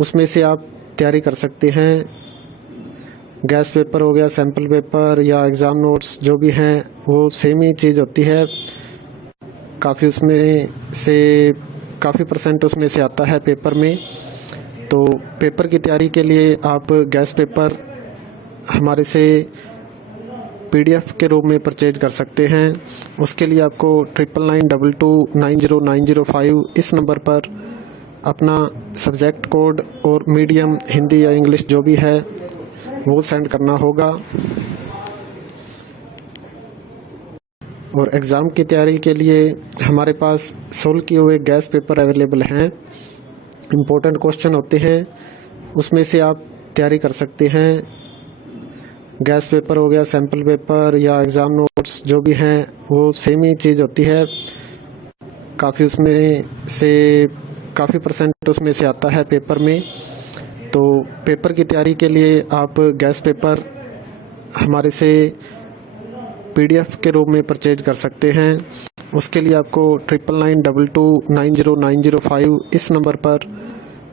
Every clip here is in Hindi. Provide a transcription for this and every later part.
उसमें से आप तैयारी कर सकते हैं। गैस पेपर हो गया, सैम्पल पेपर या एग्ज़ाम नोट्स जो भी हैं वो सेम ही चीज़ होती है। काफ़ी परसेंट उसमें से आता है पेपर में। तो पेपर की तैयारी के लिए आप गैस पेपर हमारे से PDF के रूप में परचेज कर सकते हैं। उसके लिए आपको 9992290905 इस नंबर पर अपना सब्जेक्ट कोड और मीडियम हिंदी या इंग्लिश जो भी है वो सेंड करना होगा। और एग्ज़ाम की तैयारी के लिए हमारे पास सोल्व किए हुए गैस पेपर अवेलेबल हैं। इम्पोर्टेंट क्वेश्चन होते हैं, उसमें से आप तैयारी कर सकते हैं। गैस पेपर हो गया, सैम्पल पेपर या एग्ज़ाम नोट्स जो भी हैं वो सेम ही चीज़ होती है। काफ़ी परसेंट उसमें से आता है पेपर में। तो पेपर की तैयारी के लिए आप गैस पेपर हमारे से PDF के रूप में परचेज कर सकते हैं। उसके लिए आपको 9992290905 इस नंबर पर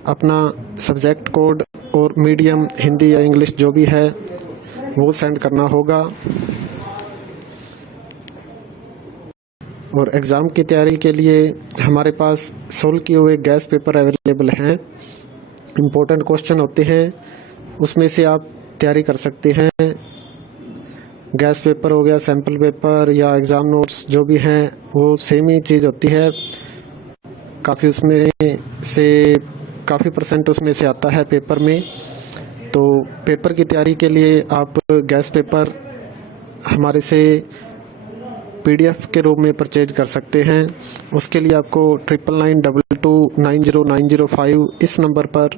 अपना सब्जेक्ट कोड और मीडियम हिंदी या इंग्लिश जो भी है वो सेंड करना होगा। और एग्ज़ाम की तैयारी के लिए हमारे पास सोल्व किए हुए गैस पेपर अवेलेबल हैं। इम्पोर्टेंट क्वेश्चन होते हैं, उसमें से आप तैयारी कर सकते हैं। गैस पेपर हो गया, सैम्पल पेपर या एग्ज़ाम नोट्स जो भी हैं वो सेम ही चीज़ होती है। काफ़ी परसेंट उसमें से आता है पेपर में। तो पेपर की तैयारी के लिए आप गैस पेपर हमारे से PDF के रूप में परचेज कर सकते हैं। उसके लिए आपको 9992290905 इस नंबर पर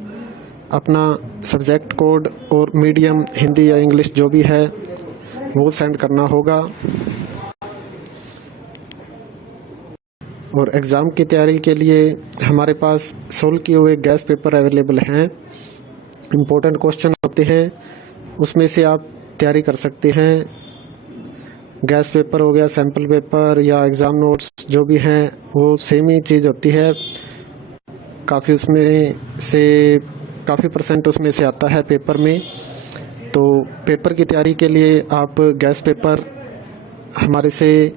अपना सब्जेक्ट कोड और मीडियम हिंदी या इंग्लिश जो भी है वो सेंड करना होगा। और एग्ज़ाम की तैयारी के लिए हमारे पास सोल्व किए हुए गैस पेपर अवेलेबल हैं। इम्पोर्टेंट क्वेश्चन होते हैं, उसमें से आप तैयारी कर सकते हैं। गैस पेपर हो गया, सैम्पल पेपर या एग्ज़ाम नोट्स जो भी हैं वो सेम ही चीज़ होती है। काफ़ी परसेंट उसमें से आता है पेपर में। तो पेपर की तैयारी के लिए आप गैस पेपर हमारे से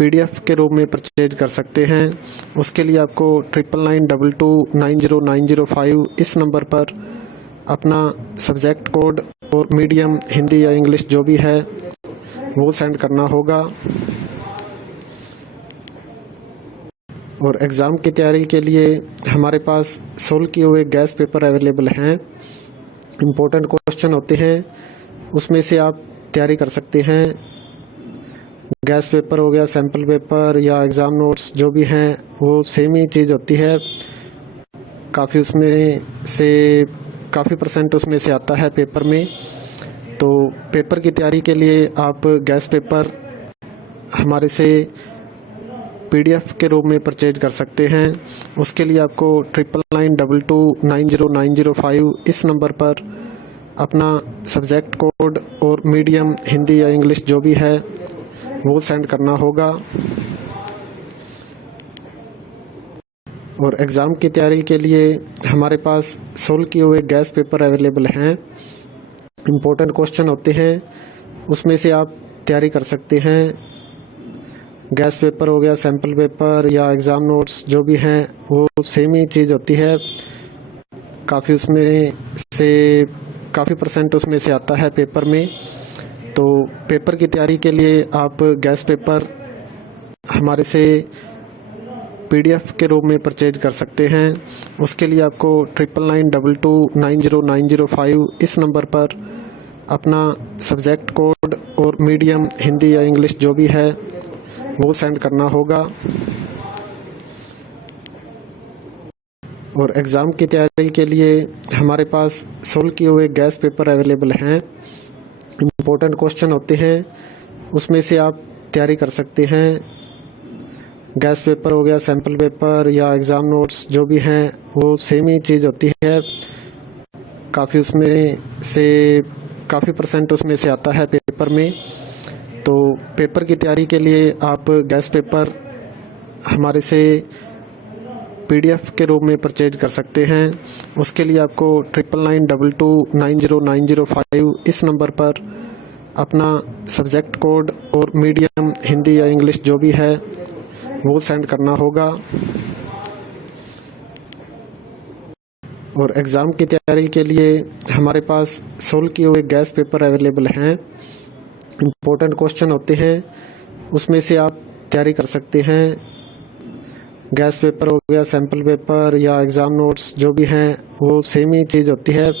PDF के रूप में परचेज कर सकते हैं। उसके लिए आपको 9992290905 इस नंबर पर अपना सब्जेक्ट कोड और मीडियम हिंदी या इंग्लिश जो भी है वो सेंड करना होगा। और एग्ज़ाम की तैयारी के लिए हमारे पास सोल्व किए हुए गैस पेपर अवेलेबल हैं। इम्पोर्टेंट क्वेश्चन होते हैं, उसमें से आप तैयारी कर सकते हैं। गैस पेपर हो गया, सैम्पल पेपर या एग्ज़ाम नोट्स जो भी हैं वो सेम ही चीज़ होती है। काफ़ी परसेंट उसमें से आता है पेपर में। तो पेपर की तैयारी के लिए आप गैस पेपर हमारे से PDF के रूप में परचेज कर सकते हैं। उसके लिए आपको 9992290905 इस नंबर पर अपना सब्जेक्ट कोड और मीडियम हिंदी या इंग्लिश जो भी है वो सेंड करना होगा। और एग्ज़ाम की तैयारी के लिए हमारे पास सोल्व किए हुए गैस पेपर अवेलेबल हैं। इम्पोर्टेंट क्वेश्चन होते हैं, उसमें से आप तैयारी कर सकते हैं। गैस पेपर हो गया, सैम्पल पेपर या एग्ज़ाम नोट्स जो भी हैं वो सेम ही चीज़ होती है। काफ़ी परसेंट उसमें से आता है पेपर में। तो पेपर की तैयारी के लिए आप गैस पेपर हमारे से PDF के रूप में परचेज कर सकते हैं। उसके लिए आपको 9992290905 इस नंबर पर अपना सब्जेक्ट कोड और मीडियम हिंदी या इंग्लिश जो भी है वो सेंड करना होगा। और एग्ज़ाम की तैयारी के लिए हमारे पास सोल्व किए हुए गैस पेपर अवेलेबल हैं। इम्पोर्टेंट क्वेश्चन होते हैं, उसमें से आप तैयारी कर सकते हैं। गैस पेपर हो गया, सैम्पल पेपर या एग्ज़ाम नोट्स जो भी हैं वो सेम ही चीज़ होती है। काफ़ी परसेंट उसमें से आता है पेपर में। तो पेपर की तैयारी के लिए आप गैस पेपर हमारे से PDF के रूप में परचेज कर सकते हैं। उसके लिए आपको 9992290905 इस नंबर पर अपना सब्जेक्ट कोड और मीडियम हिंदी या इंग्लिश जो भी है वो सेंड करना होगा। और एग्ज़ाम की तैयारी के लिए हमारे पास सोल्व किए हुए गैस पेपर अवेलेबल हैं। इम्पोर्टेंट क्वेश्चन होते हैं, उसमें से आप तैयारी कर सकते हैं। गैस पेपर हो गया, सैम्पल पेपर या एग्ज़ाम नोट्स जो भी हैं वो सेम ही चीज़ होती है।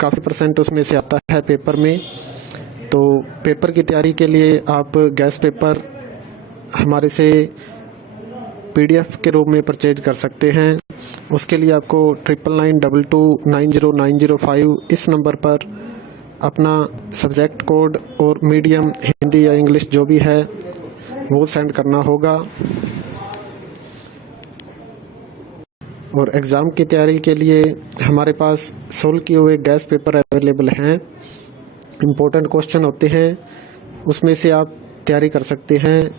काफ़ी परसेंट उसमें से आता है पेपर में। तो पेपर की तैयारी के लिए आप गैस पेपर हमारे से PDF के रूप में परचेज कर सकते हैं। उसके लिए आपको 9992290905 इस नंबर पर अपना सब्जेक्ट कोड और मीडियम हिंदी या इंग्लिश जो भी है वो सेंड करना होगा। और एग्ज़ाम की तैयारी के लिए हमारे पास सोल्व किए हुए गैस पेपर अवेलेबल हैं। इम्पोर्टेंट क्वेश्चन होते हैं, उसमें से आप तैयारी कर सकते हैं।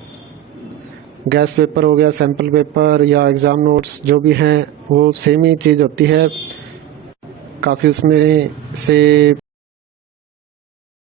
गैस पेपर हो गया, सैम्पल पेपर या एग्ज़ाम नोट्स जो भी हैं वो सेम ही चीज़ होती है।